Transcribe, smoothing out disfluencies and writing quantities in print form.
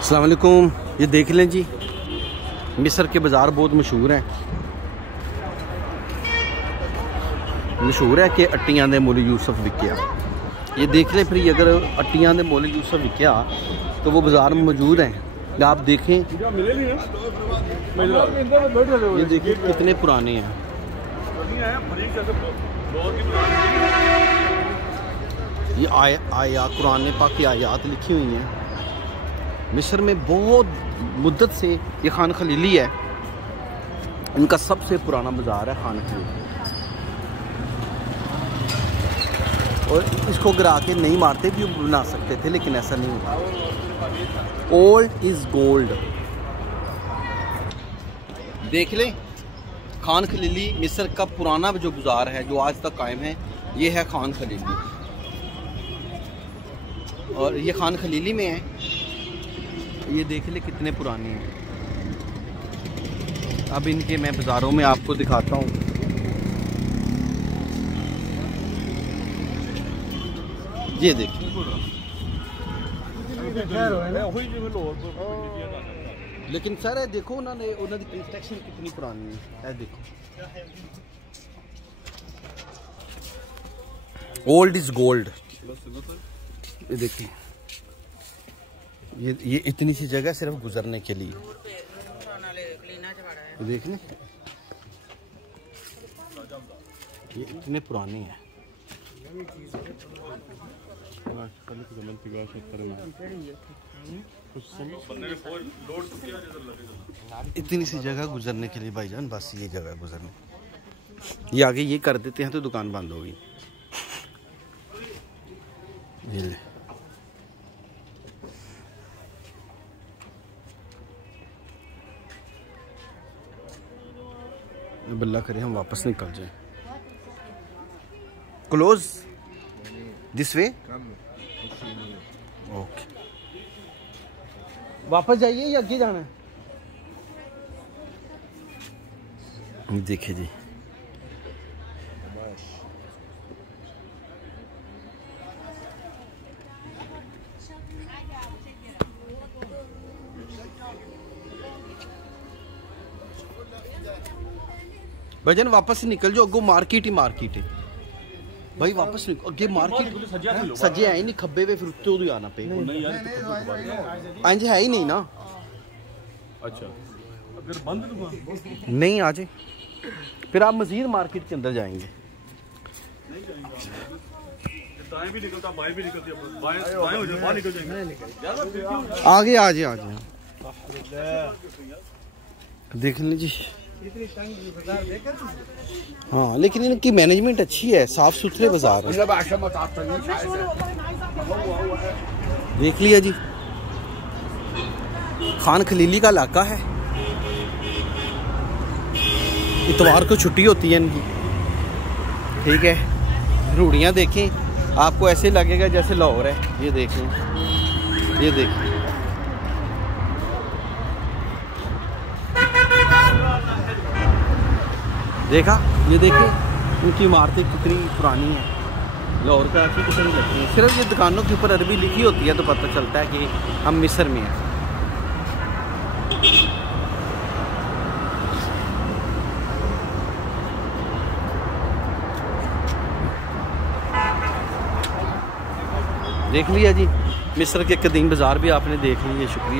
अस्सलाम वालेकुम। ये देख लें जी, मिस्र के बाज़ार बहुत मशहूर हैं। मशहूर है कि अट्टियां दे मुल यूसुफ विकया। ये देख लें फिर, अगर अट्टियां दे मुल यूसुफ विकया तो वो बाज़ार में मौजूद हैं। आप देखें, ये देखिए कितने पुराने हैं। ये आयात कुरान पाक की आयात लिखी हुई हैं। मिस्र में बहुत मुद्दत से ये खान खलीली है, इनका सबसे पुराना बाज़ार है खान खलीली। और इसको गिरा के नहीं मारते भी बना सकते थे, लेकिन ऐसा नहीं हुआ। Old is gold. देख लें, खान खलीली मिस्र का पुराना जो बाज़ार है जो आज तक कायम है, ये है खान खलीली। और ये खान खलीली में है। ये देख ले कितने पुराने हैं। अब इनके मैं बाज़ारों में आपको दिखाता हूँ। ये देखिए, लेकिन सर देखो उन्होंने कंस्ट्रक्शन कितनी पुरानी है। देखो, ओल्ड इज गोल्ड। ये देखिए, ये इतनी सी जगह सिर्फ गुजरने के लिए। देख लें, ये इतने पुराने हैं। इतनी सी जगह गुजरने के लिए भाईजान, बस ये जगह गुजरने। ये आगे ये कर देते हैं तो दुकान बंद होगी। ये ले, बल्ला करें हम वापस निकल जाए। Close this way. ओके, वापस जाइए या आगे जाना है? देखिए जी, भजन वापस निकल जाओ। अगो मार्केट ही मार्केट है भाई, वापस अगे मार्केट सजे है ही नहीं, खब्बे वे फिर उत्ते उदू आना पे। इंज है ही नहीं ना। अच्छा, अगर बंद दुकान नहीं आ जाए फिर आप मजीद मार्केट के अंदर जाएंगे। दाएं भी निकलता, बाएं भी निकलती है, बाएं हो जाए, बाहर निकल जाएंगे। आगे आ जाए, आ जाए। देख लीजिए, हाँ, लेकिन इनकी मैनेजमेंट अच्छी है, साफ सुथरे बाजार है। देख लिया जी, खान खलीली का इलाका है। इतवार को छुट्टी होती है इनकी, ठीक है। रूढ़ियाँ देखें, आपको ऐसे लगेगा जैसे लाहौर है। ये देखें, ये देखें, देखा, ये देखिए उनकी इमारतें कितनी पुरानी हैं। लाहौर का अच्छी किस्म लगती है। सिर्फ ये दुकानों के ऊपर अरबी लिखी होती है तो पता चलता है कि हम मिस्र में हैं। देख लिया जी, मिस्र के कदीम बाज़ार भी आपने देख लिया। शुक्रिया।